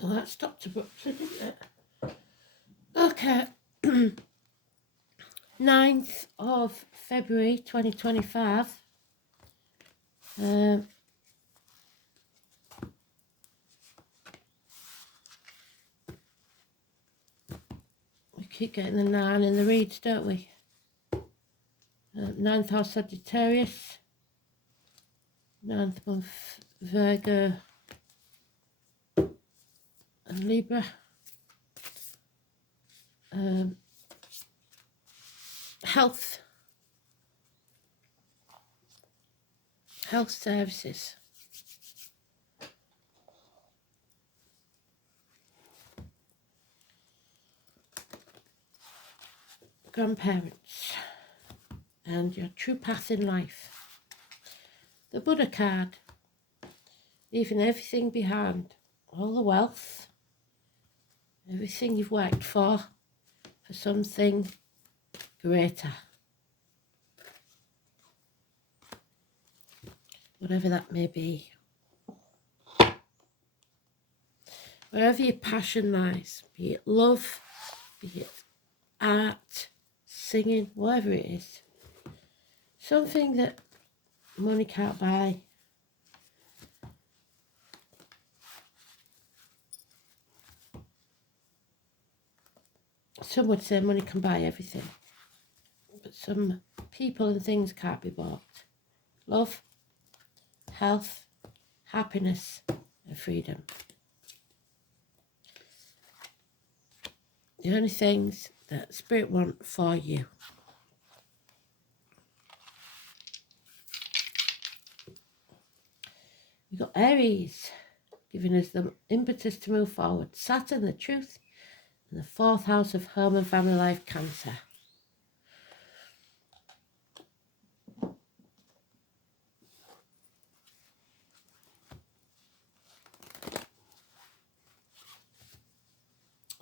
Well, that stopped abruptly, didn't it? Okay. 9th of February 2025. We keep getting the 9 in the reads, don't we? 9th house Sagittarius, 9th month Virgo and Libra. Health services. Grandparents and your true path in life. The Buddha card, leaving everything behind, all the wealth, everything you've worked for something greater, whatever that may be. Wherever your passion lies, be it love, be it art, singing, whatever it is, something that money can't buy. Some would say money can buy everything, but some people and things can't be bought. Love, health, happiness, and freedom. The only things that Spirit want for you. We've got Aries, giving us the impetus to move forward. Saturn, the truth, and the 4th house of home and family life, Cancer.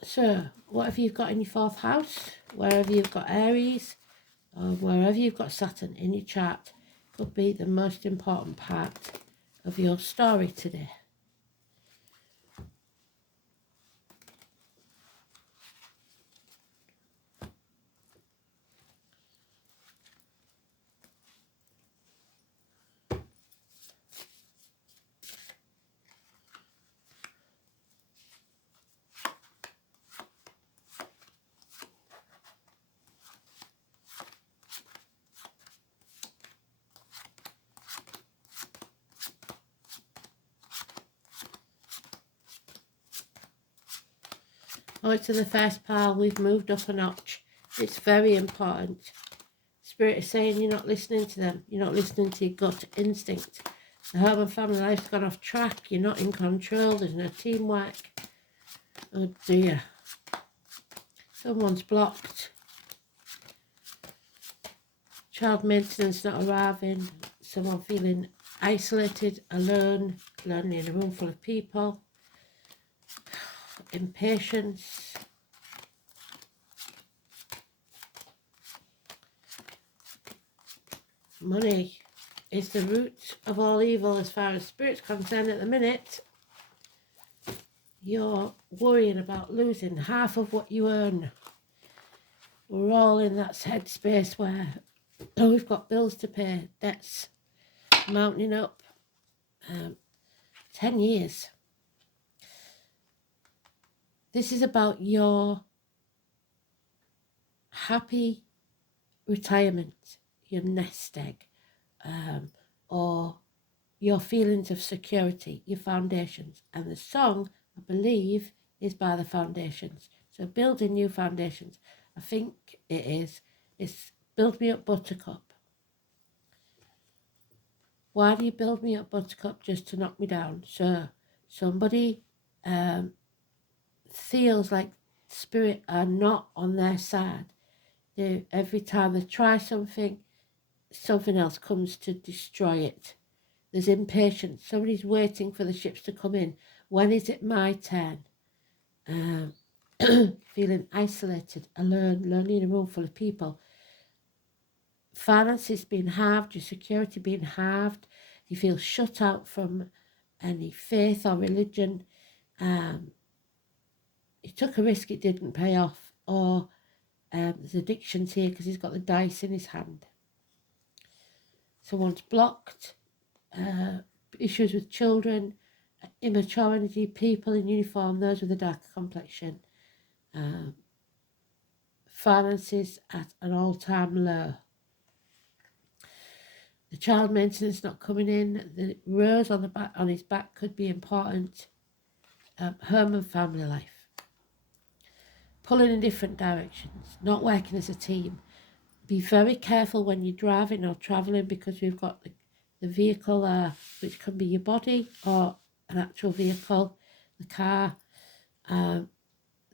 So, whatever you've got in your 4th house, wherever you've got Aries, or wherever you've got Saturn in your chart, could be the most important part of your story today. Oh, it's in the first pile. We've moved up a notch. It's very important. Spirit is saying you're not listening to them. You're not listening to your gut instinct. The home and family life's gone off track. You're not in control. There's no teamwork. Oh dear. Someone's blocked. Child maintenance not arriving. Someone feeling isolated, alone, lonely in a room full of people. Impatience. Money is the root of all evil as far as Spirit's concerned at the minute. You're worrying about losing half of what you earn. We're all in that headspace where we've got bills to pay, debts mounting up. 10 years. This is about your happy retirement, your nest egg, or your feelings of security, your foundations. And the song, I believe, is by the Foundations. So building new foundations. I think it is. It's Build Me Up Buttercup. Why do you build me up, Buttercup? Just to knock me down. So somebody feels like Spirit are not on their side. Every time they try something, something else comes to destroy it. There's impatience. Somebody's waiting for the ships to come in. When is it my turn? Feeling isolated, alone, lonely in a room full of people. Finances being halved, your security being halved. You feel shut out from any faith or religion. he took a risk, it didn't pay off, or there's addictions here because he's got the dice in his hand. Someone's blocked, issues with children, immature energy, people in uniform, those with a darker complexion, finances at an all-time low. The child maintenance not coming in. The rose on the back, on his back, could be important. Home and family life. Pulling in different directions, not working as a team. Be very careful when you're driving or travelling, because we've got the vehicle, which can be your body or an actual vehicle, the car.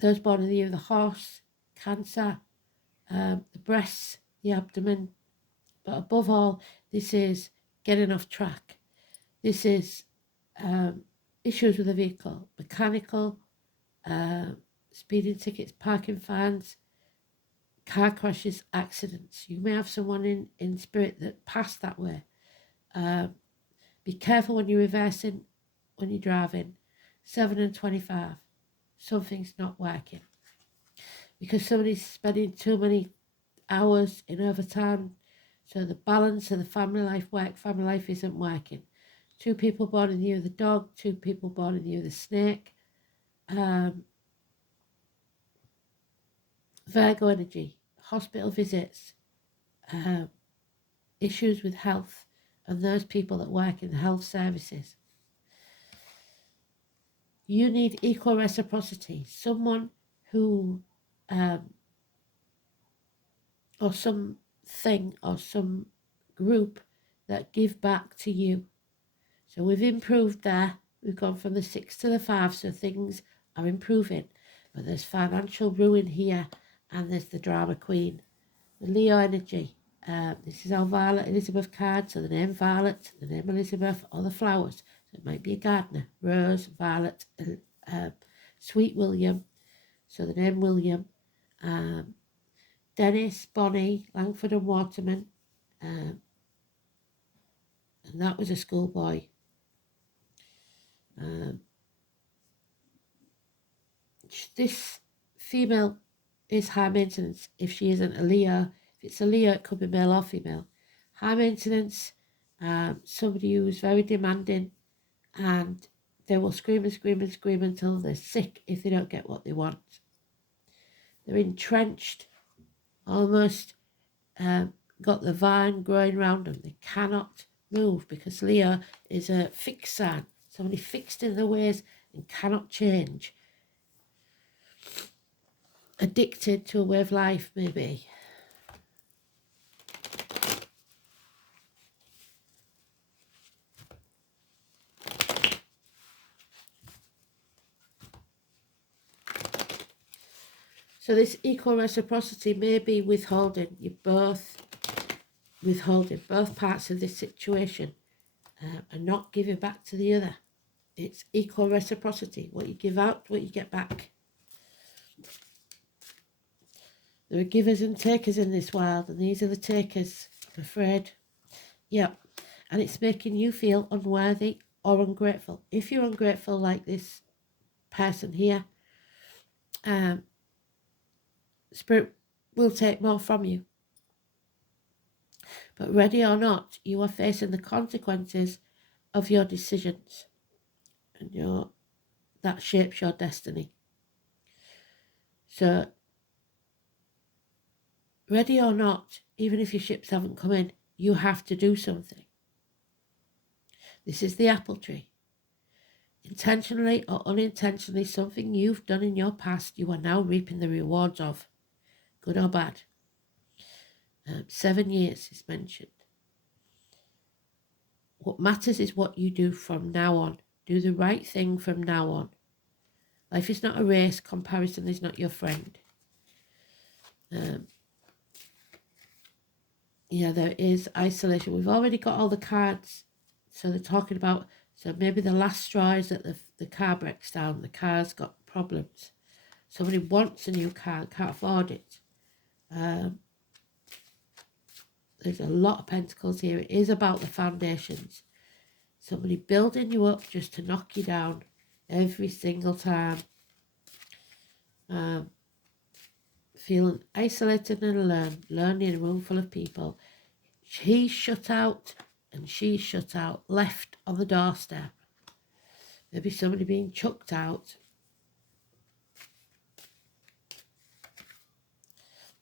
Those born in the year of the horse, Cancer, the breasts, the abdomen. But above all, this is getting off track. This is issues with the vehicle, mechanical, speeding tickets, parking fines, car crashes, accidents. You may have someone in spirit that passed that way. Be careful when you're reversing, when you're driving. 7 and 25. Something's not working. Because somebody's spending too many hours in overtime. So the balance of the family life isn't working. 2 people born in the year of the dog, 2 people born in the year of the snake. Virgo energy, hospital visits, issues with health, and those people that work in health services. You need equal reciprocity. Someone who, or something or some group that give back to you. So we've improved there. We've gone from the 6 to the 5, so things are improving. But there's financial ruin here, and there's the drama queen. The Leo energy. This is our Violet Elizabeth card, so the name Violet, the name Elizabeth, or the flowers. So it might be a gardener. Rose, Violet, Sweet William, so the name William. Dennis, Bonnie, Langford and Waterman. And that was a schoolboy. This female is high maintenance if she isn't a Leo. If it's a Leo, it could be male or female. High maintenance, somebody who's very demanding, and they will scream and scream and scream until they're sick if they don't get what they want. They're entrenched, almost got the vine growing around them. They cannot move because Leo is a fixed sign. Somebody fixed in their ways and cannot change. Addicted to a way of life, maybe. So this equal reciprocity may be withholding. You're both withholding both parts of this situation and not giving back to the other. It's equal reciprocity. What you give out, what you get back. There are givers and takers in this world, and these are the takers, I'm afraid. Yep. And it's making you feel unworthy or ungrateful. If you're ungrateful like this person here, Spirit will take more from you. But ready or not, you are facing the consequences of your decisions. And that shapes your destiny. So, ready or not, even if your ships haven't come in, you have to do something. This is the apple tree. Intentionally or unintentionally, something you've done in your past, you are now reaping the rewards of, good or bad. 7 years is mentioned. What matters is what you do from now on. Do the right thing from now on. Life is not a race. Comparison is not your friend. Yeah, there is isolation. We've already got all the cards. So they're talking about, so maybe the last straw is that the car breaks down. The car's got problems. Somebody wants a new car, can't afford it. There's a lot of pentacles here. It is about the foundations. Somebody building you up just to knock you down every single time. feeling isolated and alone, lonely in a room full of people. He's shut out and she's shut out, left on the doorstep. Maybe somebody being chucked out.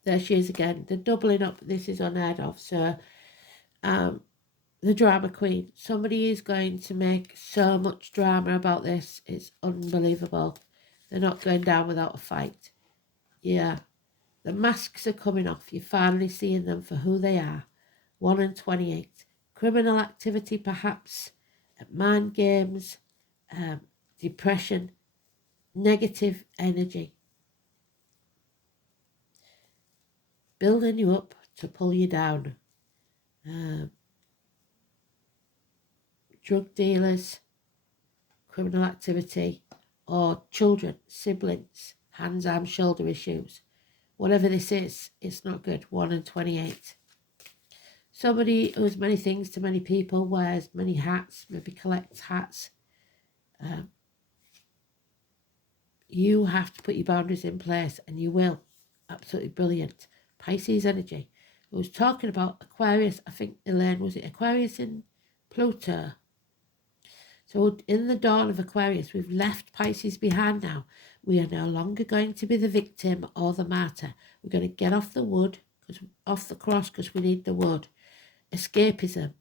There she is again. The doubling up, this is unheard of. So, the drama queen. Somebody is going to make so much drama about this. It's unbelievable. They're not going down without a fight. Yeah. The masks are coming off. You're finally seeing them for who they are. 1 and 28. Criminal activity, perhaps. Mind games. Depression. Negative energy. Building you up to pull you down. Drug dealers. Criminal activity. Or children, siblings, hands, arm, shoulder issues. Whatever this is, it's not good. 1 and 28. Somebody who has many things to many people, wears many hats, maybe collects hats. You have to put your boundaries in place, and you will. Absolutely brilliant. Pisces energy. I was talking about Aquarius. I think, Elaine, was it Aquarius in Pluto? So in the dawn of Aquarius, we've left Pisces behind now. We are no longer going to be the victim or the martyr. We're going to get off the wood, off the cross, because we need the wood. Escapism.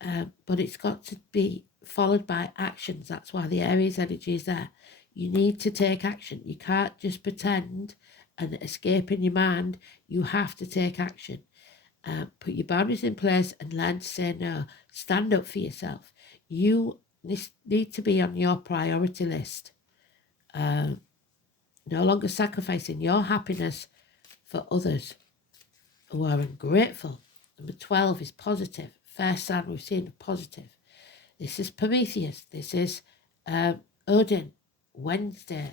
But it's got to be followed by actions. That's why the Aries energy is there. You need to take action. You can't just pretend and escape in your mind. You have to take action. Put your boundaries in place and learn to say no. Stand up for yourself. You need to be on your priority list. No longer sacrificing your happiness for others who are ungrateful. Number 12 is positive. First sign we've seen positive. This is Prometheus. This is Odin. Wednesday.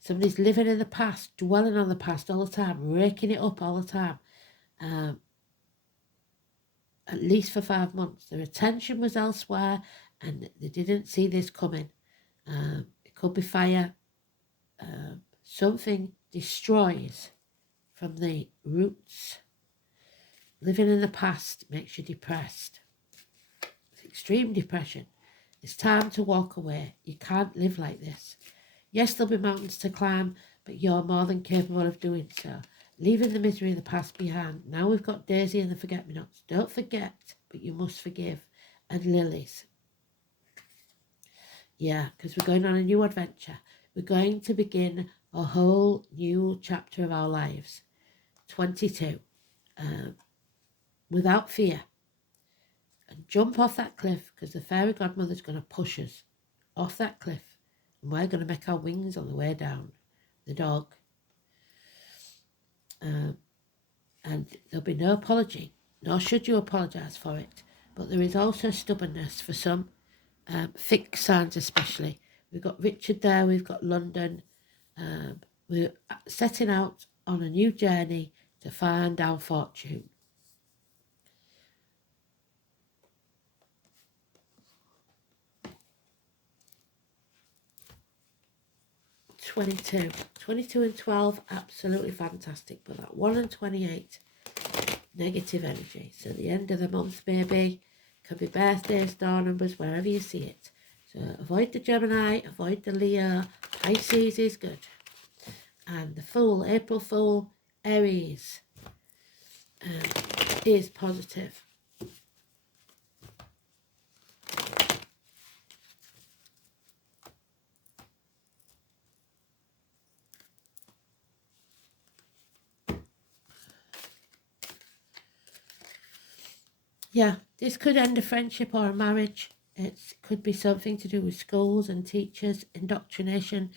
Somebody's living in the past, dwelling on the past all the time, raking it up all the time. At least for 5 months. Their attention was elsewhere and they didn't see this coming. It could be fire. Something destroys from the roots. Living in the past makes you depressed. It's extreme depression. It's time to walk away. You can't live like this. Yes, there'll be mountains to climb, but you're more than capable of doing so. Leaving the misery of the past behind. Now we've got Daisy and the forget-me-nots. Don't forget, but you must forgive. And lilies. Yeah, because we're going on a new adventure. We're going to begin a whole new chapter of our lives. 22. Without fear. And jump off that cliff, because the fairy godmother's going to push us off that cliff. And we're going to make our wings on the way down. The dog. And there'll be no apology, nor should you apologise for it. But there is also stubbornness for some, fixed signs especially. We've got Richard there, we've got London. We're setting out on a new journey to find our fortune. Twenty-two and 12, absolutely fantastic. But that 1 and 28, negative energy. So the end of the month, maybe, could be birthdays, door numbers, wherever you see it. So avoid the Gemini, avoid the Leo. Pisces is good. And the Fool, April Fool, Aries, is positive. Yeah, this could end a friendship or a marriage. It could be something to do with schools and teachers, indoctrination,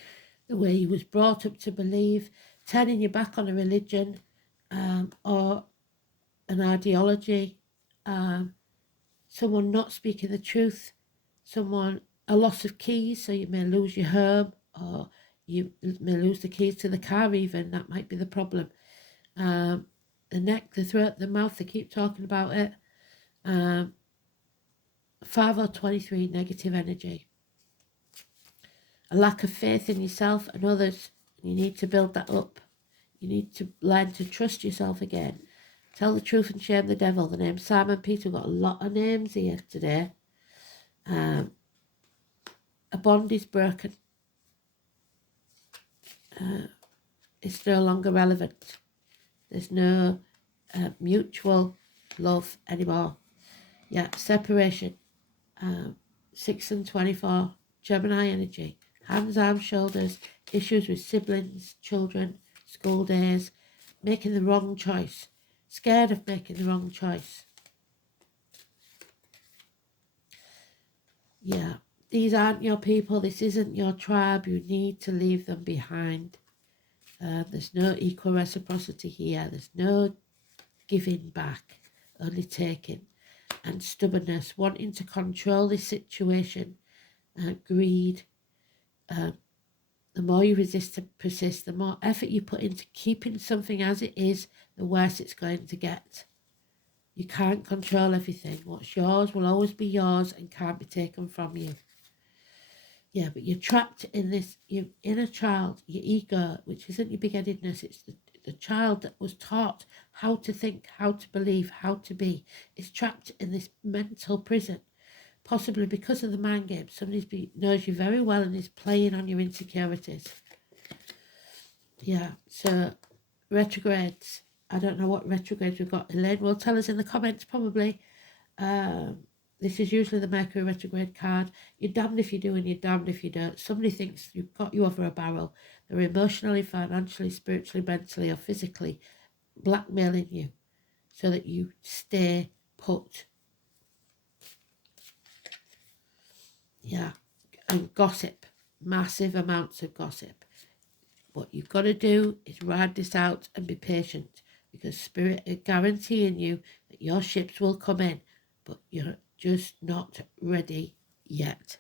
the way you was brought up to believe, turning your back on a religion or an ideology, someone not speaking the truth, a loss of keys, so you may lose your home or you may lose the keys to the car even, that might be the problem. The neck, the throat, the mouth, they keep talking about it. 5 or 23, negative energy. A lack of faith in yourself and others You need to build that up. You need to learn to trust yourself again. Tell the truth and shame the devil. The name Simon Peter. We've got a lot of names here today. A bond is broken. It's no longer relevant. There's no mutual love anymore. Yeah, separation. 6 and 24. Gemini energy. Hands, arms, shoulders. Issues with siblings, children, school days. Making the wrong choice. Scared of making the wrong choice. Yeah, these aren't your people. This isn't your tribe. You need to leave them behind. There's no equal reciprocity here. There's no giving back, only taking. And stubbornness, wanting to control this situation. Greed. The more you resist and persist, the more effort you put into keeping something as it is, the worse it's going to get. You can't control everything. What's yours will always be yours and can't be taken from you. Yeah, but you're trapped in this, your inner child, your ego, which isn't your big-headedness. It's the child that was taught how to think, how to believe, how to be. Is trapped in this mental prison, possibly because of the mind game. Somebody knows you very well and is playing on your insecurities. Yeah, so retrogrades. I don't know what retrogrades we've got. Elaine will tell us in the comments probably. This is usually the Mercury retrograde card. You're damned if you do and you're damned if you don't. Somebody thinks you've got you over a barrel. They're emotionally, financially, spiritually, mentally or physically blackmailing you so that you stay put. Yeah, and gossip. Massive amounts of gossip. What you've got to do is ride this out and be patient, because Spirit is guaranteeing you that your ships will come in, but you're just not ready yet.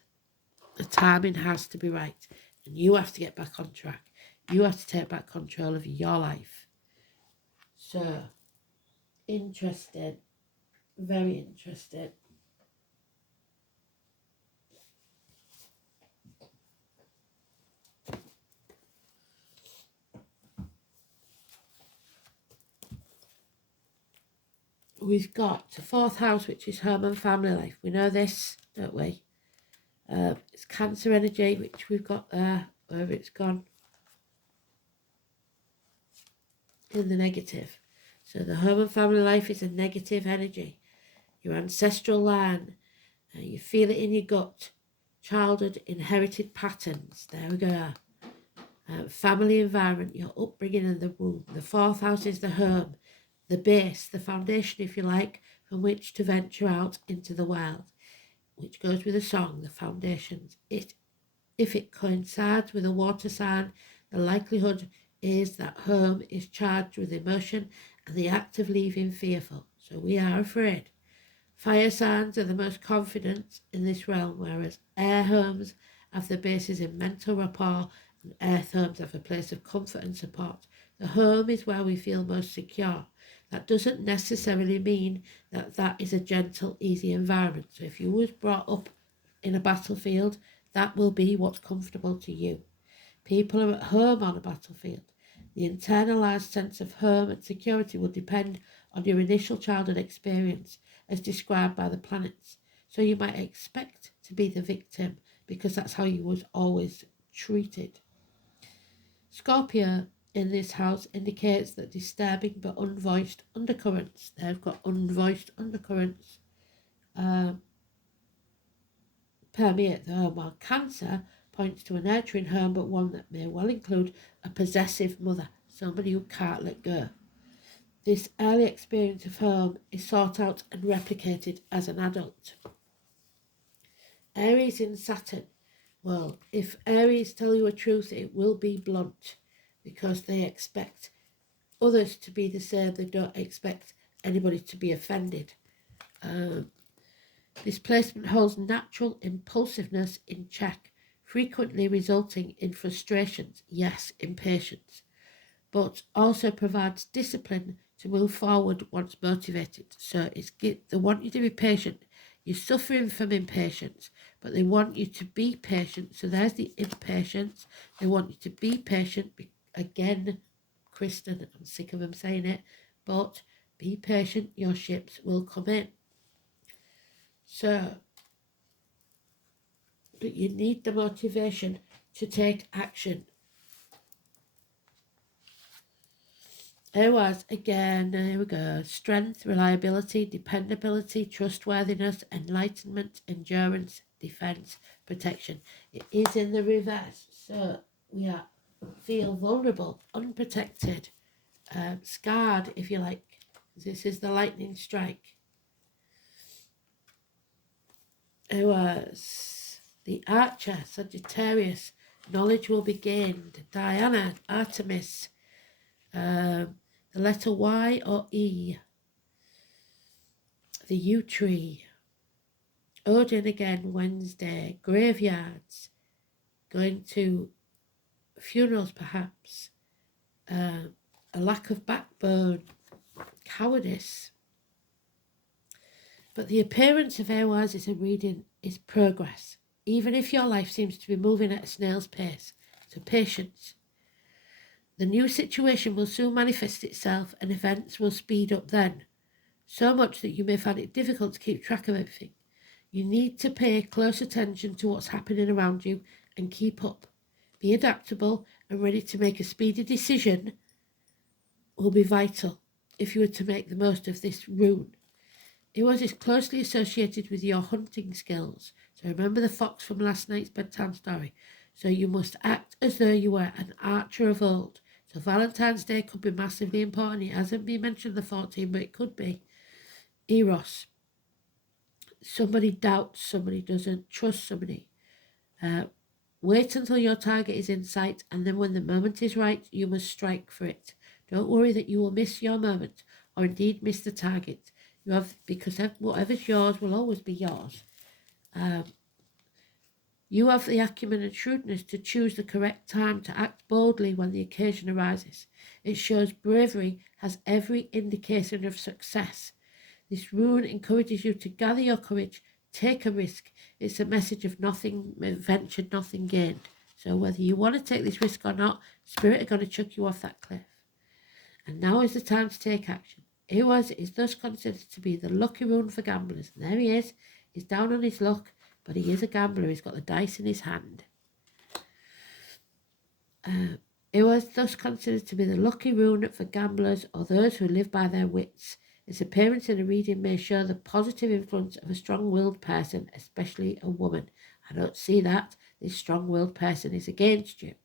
The timing has to be right, and you have to get back on track. You have to take back control of your life. So, interesting, very interesting. We've got the 4th house, which is home and family life. We know this, don't we? It's Cancer energy, which we've got there, wherever it's gone. In the negative. So the home and family life is a negative energy. Your ancestral line, you feel it in your gut. Childhood inherited patterns, there we go. Family environment, your upbringing in the womb. The 4th house is the home, the base, the foundation, if you like, from which to venture out into the world, which goes with the song, the foundations. If it coincides with a water sign, the likelihood is that home is charged with emotion and the act of leaving fearful. So we are afraid. Fire signs are the most confident in this realm, whereas air homes have their bases in mental rapport and earth homes have a place of comfort and support. The home is where we feel most secure. That doesn't necessarily mean that that is a gentle, easy environment. So if you was brought up in a battlefield, that will be what's comfortable to you. People are at home on a battlefield. The internalized sense of home and security will depend on your initial childhood experience as described by the planets. So you might expect to be the victim because that's how you was always treated. Scorpio in this house indicates that disturbing but unvoiced undercurrents. They've got unvoiced undercurrents permeate the home, while Cancer points to a nurturing home, but one that may well include a possessive mother, somebody who can't let go. This early experience of home is sought out and replicated as an adult. Aries in Saturn. Well, if Aries tell you a truth, it will be blunt because they expect others to be the same. They don't expect anybody to be offended. This placement holds natural impulsiveness in check, frequently resulting in frustrations, yes, impatience, but also provides discipline to move forward once motivated. So they want you to be patient. You're suffering from impatience, but they want you to be patient. So there's the impatience. They want you to be patient again, Kristen, I'm sick of them saying it, but be patient, your ships will come in. So, but you need the motivation to take action. There was, again, here we go, strength, reliability, dependability, trustworthiness, enlightenment, endurance, defense, protection. It is in the reverse, so we feel vulnerable, unprotected, scarred, if you like. This is the lightning strike. It was the Archer, Sagittarius, knowledge will be gained. Diana, Artemis, the letter Y or E, the yew tree. Odin again, Wednesday, graveyards, going to funerals perhaps, a lack of backbone, cowardice. But the appearance of Airwise is a reading is progress, even if your life seems to be moving at a snail's pace. So patience. The new situation will soon manifest itself and events will speed up then, so much that you may find it difficult to keep track of everything. You need to pay close attention to what's happening around you and keep up. Be adaptable and ready to make a speedy decision will be vital if you were to make the most of this rune. It is closely associated with your hunting skills. So remember the fox from last night's bedtime story. So you must act as though you were an archer of old. So Valentine's Day could be massively important. It hasn't been mentioned the 14th, but it could be. Eros. Somebody doubts, somebody doesn't trust somebody. Wait until your target is in sight, and then when the moment is right, you must strike for it. Don't worry that you will miss your moment, or indeed miss the target. Because whatever's yours will always be yours. You have the acumen and shrewdness to choose the correct time to act boldly when the occasion arises. It shows bravery has every indication of success. This rune encourages you to gather your courage, take a risk. It's a message of nothing ventured, nothing gained. So whether you want to take this risk or not, Spirit are going to chuck you off that cliff. And now is the time to take action. Eros is thus considered to be the lucky rune for gamblers. And there he is. He's down on his luck, but he is a gambler. He's got the dice in his hand. Eros is thus considered to be the lucky rune for gamblers or those who live by their wits. Its appearance in a reading may show the positive influence of a strong-willed person, especially a woman. I don't see that. This strong-willed person is against you.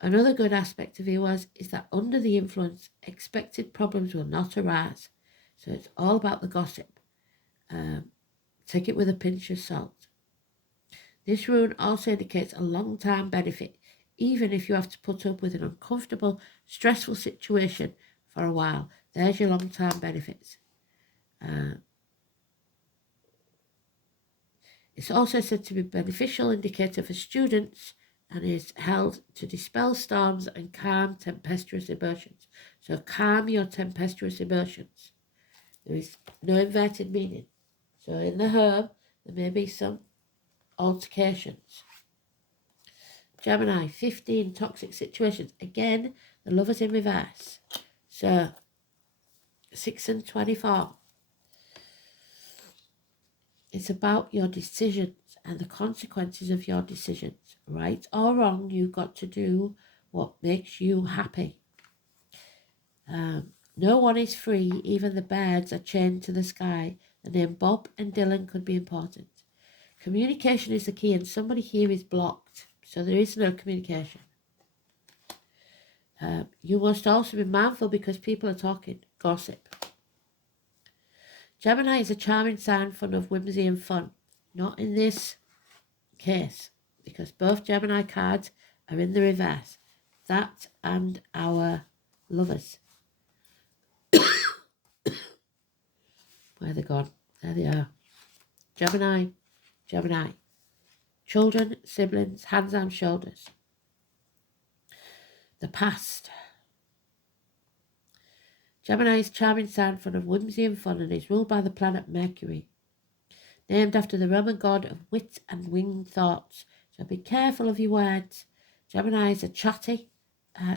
Another good aspect of Eros is that under the influence, expected problems will not arise. So it's all about the gossip. Take it with a pinch of salt. This rune also indicates a long-term benefit, even if you have to put up with an uncomfortable, stressful situation for a while. There's your long-term benefits. It's also said to be a beneficial indicator for students and is held to dispel storms and calm tempestuous emotions. So calm your tempestuous emotions. There is no inverted meaning. So in the home, there may be some altercations. Gemini, 15 toxic situations. Again, the Lover's in reverse. So 6 and 24. It's about your decisions and the consequences of your decisions. Right or wrong, you've got to do what makes you happy. No one is free. Even the birds are chained to the sky. The name Bob and Dylan could be important. Communication is the key, and somebody here is blocked. So there is no communication. You must also be mindful because people are talking. Gossip. Gemini is a charming sign full of whimsy and fun. Not in this case, because both Gemini cards are in the reverse. That and our Lovers. Where are they gone? There they are. Gemini. Children, siblings, hands, arms, shoulders. The past. Gemini is charming sign full of whimsy and fun and is ruled by the planet Mercury, named after the Roman god of wit and winged thoughts. So be careful of your words. Gemini is a chatty,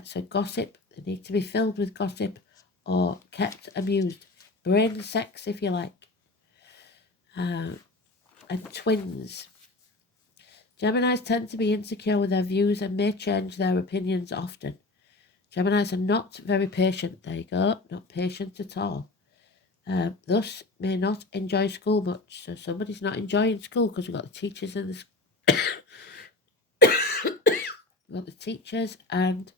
So gossip, they need to be filled with gossip or kept amused. Brain sex, if you like. And twins. Geminis tend to be insecure with their views and may change their opinions often. Geminis are not very patient. There you go, not patient at all. Thus, may not enjoy school much. So somebody's not enjoying school because we've got the teachers and we've got the teachers and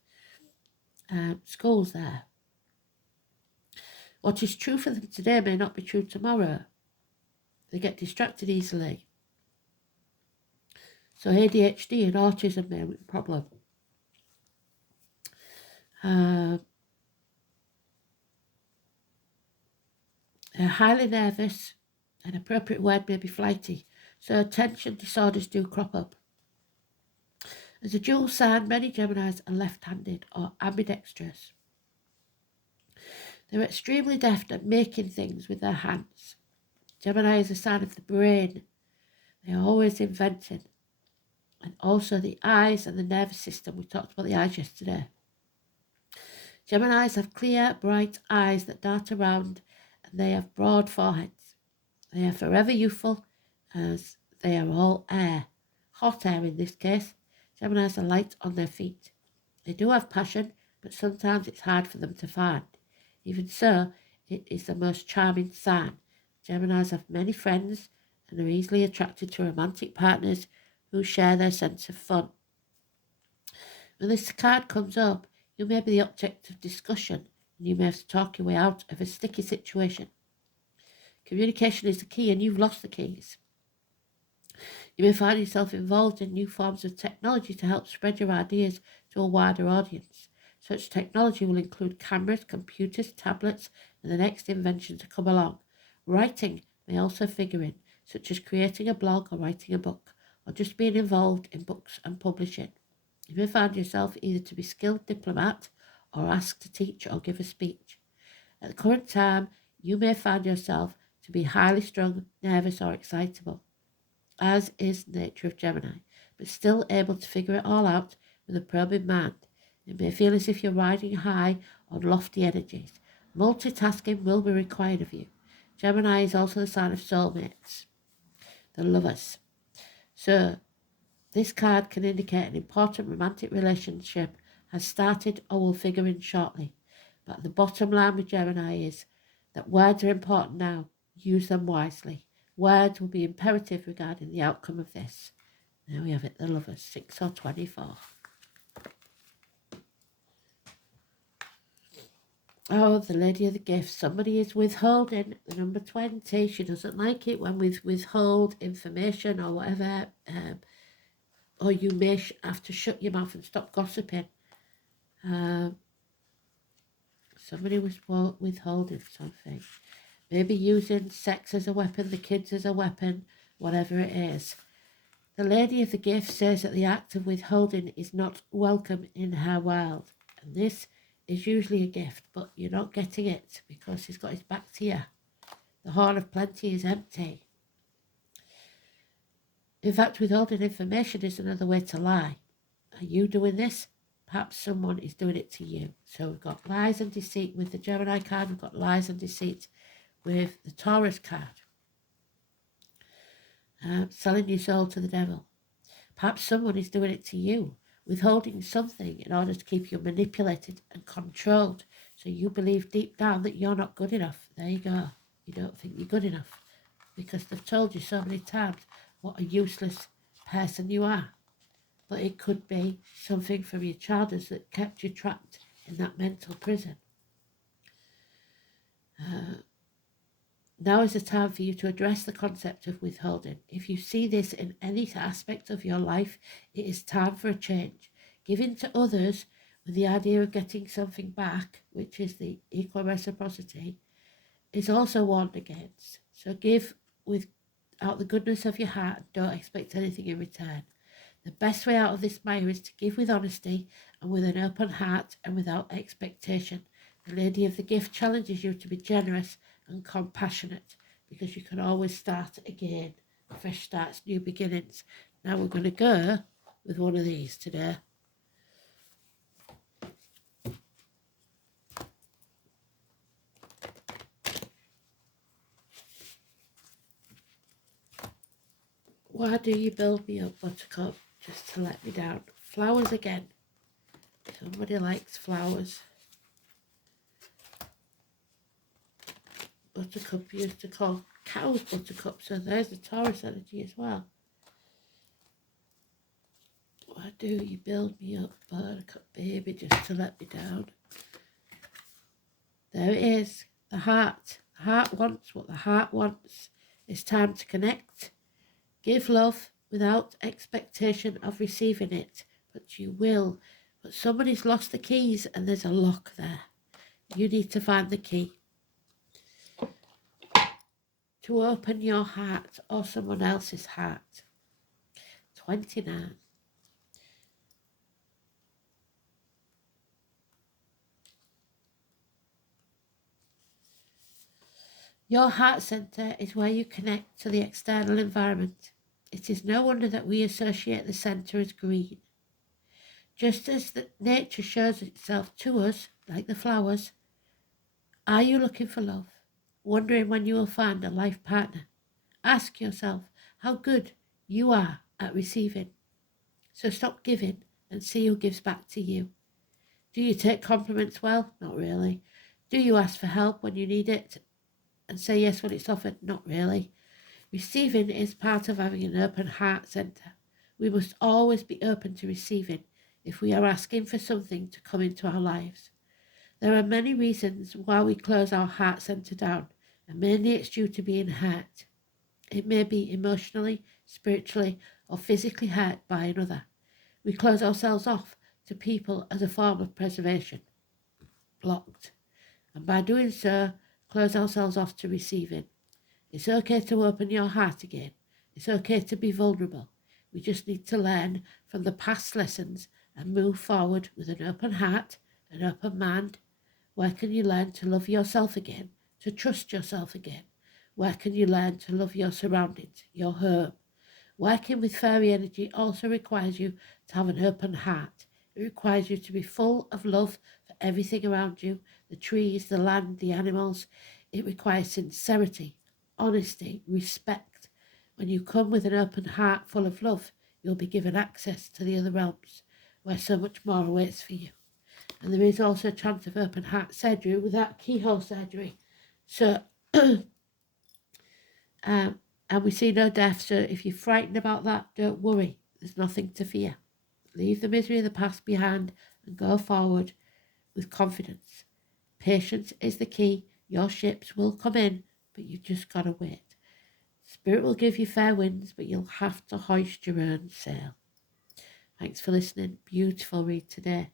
schools there. What is true for them today may not be true tomorrow. They get distracted easily. So ADHD and autism may be a problem. They're highly nervous. An appropriate word may be flighty. So attention disorders do crop up. As a dual sign, many Geminis are left-handed or ambidextrous. They're extremely deft at making things with their hands. Gemini is a sign of the brain. They are always inventing. And also the eyes and the nervous system. We talked about the eyes yesterday. Geminis have clear, bright eyes that dart around, and they have broad foreheads. They are forever youthful, as they are all air. Hot air in this case. Geminis are light on their feet. They do have passion, but sometimes it's hard for them to find. Even so, it is the most charming sign. Geminis have many friends and are easily attracted to romantic partners who share their sense of fun. When this card comes up, you may be the object of discussion and you may have to talk your way out of a sticky situation. Communication is the key and you've lost the keys. You may find yourself involved in new forms of technology to help spread your ideas to a wider audience. Such technology will include cameras, computers, tablets, and the next invention to come along. Writing may also figure in, such as creating a blog or writing a book, or just being involved in books and publishing. You may find yourself either to be a skilled diplomat or asked to teach or give a speech. At the current time, you may find yourself to be highly strung, nervous, or excitable, as is the nature of Gemini, but still able to figure it all out with a probing mind. It may feel as if you're riding high on lofty energies. Multitasking will be required of you. Gemini is also the sign of soulmates, the lovers. So, this card can indicate an important romantic relationship has started or will figure in shortly. But the bottom line with Gemini is that words are important now. Use them wisely. Words will be imperative regarding the outcome of this. There we have it, the lovers, 6 or 24. Oh, the lady of the gift. Somebody is withholding the number 20. She doesn't like it when we withhold information or whatever. Or you may have to shut your mouth and stop gossiping. Somebody was withholding something. Maybe using sex as a weapon, the kids as a weapon, whatever it is. The lady of the gift says that the act of withholding is not welcome in her world. And this is usually a gift, but you're not getting it because he's got his back to you. The horn of plenty is empty. In fact, withholding information is another way to lie. Are you doing this? Perhaps someone is doing it to you. So we've got lies and deceit with the Gemini card. We've got lies and deceit with the Taurus card. Selling your soul to the devil. Perhaps someone is doing it to you, withholding something in order to keep you manipulated and controlled. So you believe deep down that you're not good enough. There you go. You don't think you're good enough because they've told you so many times what a useless person you are. But it could be something from your childhood that kept you trapped in that mental prison. Now is the time for you to address the concept of withholding. If you see this in any aspect of your life, it is time for a change. Giving to others with the idea of getting something back, which is the equal reciprocity, is also warned against. So give out the goodness of your heart and don't expect anything in return. The best way out of this mire is to give with honesty and with an open heart and without expectation. The lady of the gift challenges you to be generous and compassionate because you can always start again. Fresh starts, new beginnings. Now we're going to go with one of these today. Why do you build me up, Buttercup, just to let me down? Flowers again. Somebody likes flowers. Buttercup used to call cows Buttercup, so there's the Taurus energy as well. Why do you build me up, Buttercup baby, just to let me down? There it is, the heart. The heart wants what the heart wants. It's time to connect. Give love without expectation of receiving it, but you will. But somebody's lost the keys and there's a lock there. You need to find the key to open your heart or someone else's heart. 29. Your heart center is where you connect to the external environment. It is no wonder that we associate the center as green. Just as nature shows itself to us, like the flowers, are you looking for love? Wondering when you will find a life partner? Ask yourself how good you are at receiving. So stop giving and see who gives back to you. Do you take compliments well? Not really. Do you ask for help when you need it and say yes when it's offered? Not really. Receiving is part of having an open heart center. We must always be open to receiving if we are asking for something to come into our lives. There are many reasons why we close our heart center down, and mainly it's due to being hurt. It may be emotionally, spiritually, or physically hurt by another. We close ourselves off to people as a form of preservation, blocked, and by doing so, close ourselves off to receiving. It's okay to open your heart again. It's okay to be vulnerable. We just need to learn from the past lessons and move forward with an open heart, an open mind. Where can you learn to love yourself again, to trust yourself again? Where can you learn to love your surroundings, your home? Working with fairy energy also requires you to have an open heart. It requires you to be full of love for everything around you, the trees, the land, the animals. It requires sincerity, honesty, respect. When you come with an open heart full of love, you'll be given access to the other realms, where so much more awaits for you. And there is also a chance of open heart surgery without keyhole surgery. So, and we see no death, so if you're frightened about that, don't worry. There's nothing to fear. Leave the misery of the past behind and go forward with confidence. Patience is the key. Your ships will come in, but you've just got to wait. Spirit will give you fair winds, but you'll have to hoist your own sail. Thanks for listening. Beautiful read today.